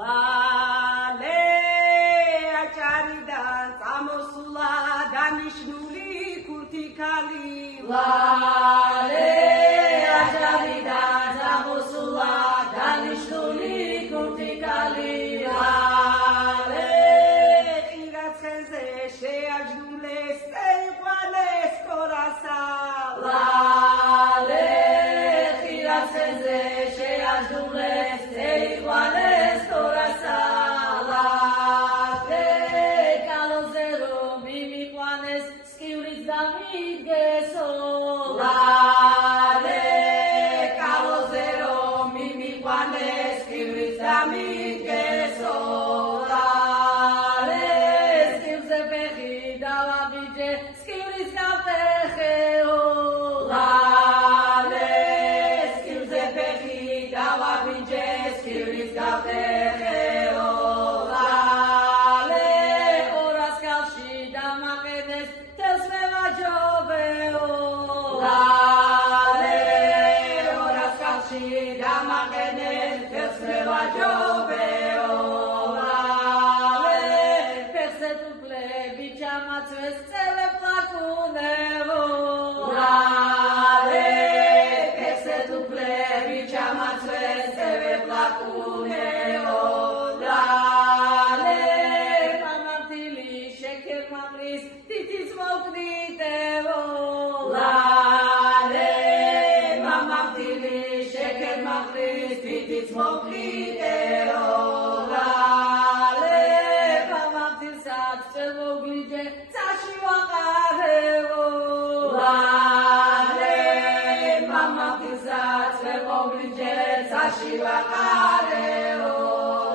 ლალე აჭარიდან წამოსულა დანიშნული ქურთიკალი ლალე აჭარიდან წამოსულა დანიშნული ქურთიკალი ლალე ყირაცხენზე შეაჯდულეს წეიყვანეს კორასა ლალე ყირაცხენზე შეაჯდულეს წეიყვანეს კორასა ლალე კალოზე რომ იმიყვანეს სკივრით დამიდგესო ლალე კალოზე რომ იმიყვანეს სკივრით დამიდგესო ლალე სკივზე ფეხი დავაბიჯე სკივრის გაფეხეო ლალე სკივზე ფეხი დავაბიჯე სკივრის გაფეხეო ლალე ორას კალში დამაყენეს თელს მევაჯობეო ლალე ორას კალში დამაყენეს თელს მევაჯობეო ლალე ფეხზე თუფლები ჩამაწვეს წელებ ლაკუნევო ლალე ფეხზე თუფლები ჩამაწვეს წელებ ლაკუნევო ლალე მამამთილი შეკერმამრის თითის მოგდიდევო ლალე მამამთილი შეკერმამრის თითის მოგდიდევო ლალე მამამთილსაც წელმოგვიჯე წაში ვაყარეო ლალე მამამთილსაც წელმოგვიჯე წაში ვაყარეო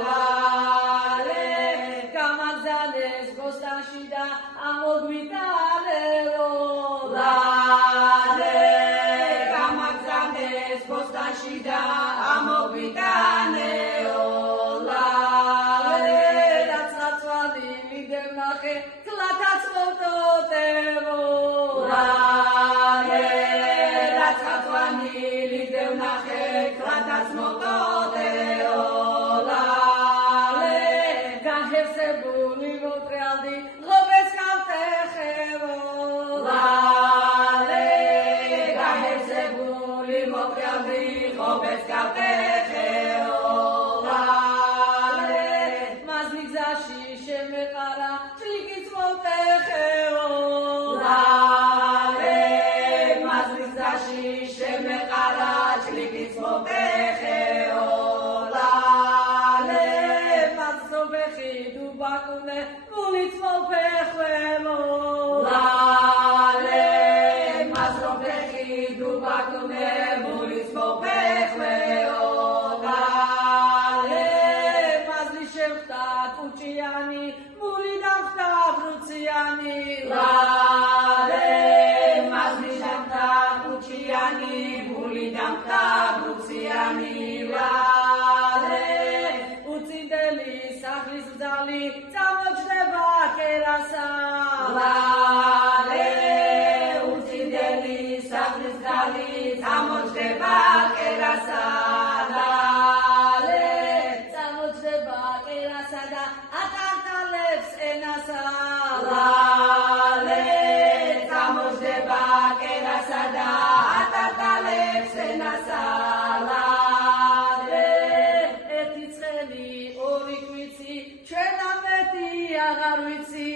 ლალე გამაგზავნეს ბოსტანში და ამოგვიტანეო ლალე გამაგზავნეს ბოსტანში და ამოგვიტანეო ლალე რაცაცვალი მიდევ ნახე თლათაც მოვტოტევო ლალე რაცაცვალი მიდევ ნახე თლათაც მოვტოტევო ლალე განხევსებული მოტრიალდი ღობეს გავტეხევო ლალე განხევსებული მოტრიალდი ღობეს გავტეხევო ლალე მაზლი გზაში შემეყარა ჭრიკიც მოვტეხევო ლალე მაზლი გზაში შემეყარა ჭრიკიც მოვტეხევო ლალე მაცნობეხი დუბაკუნე მულიც მოვფეხველო ლალე მაცნობეხი დუბაკუნე მულიც მოვფეხველო ლალე მაზლი შევხდა კუჭიანი მული დამხდა ბრუციანი ლალე მაზლი შევხდა კუჭიანი მული დამხდა ბრუციანი ლალე უწინდელი სახლის ბრძალი წამოჯდება კერასა ლალე უწინდელი სახლის ბრძალი წამოჯდება კერასა ლალე წამოჯდება კერასა და ატანტალებს ენასა ლალე წამოჯდება კერასა და ატანტალებს ენასა ლალე ერთი ცხელი ორი კვიცი ჩვენ ამეთი აღარ ვიცი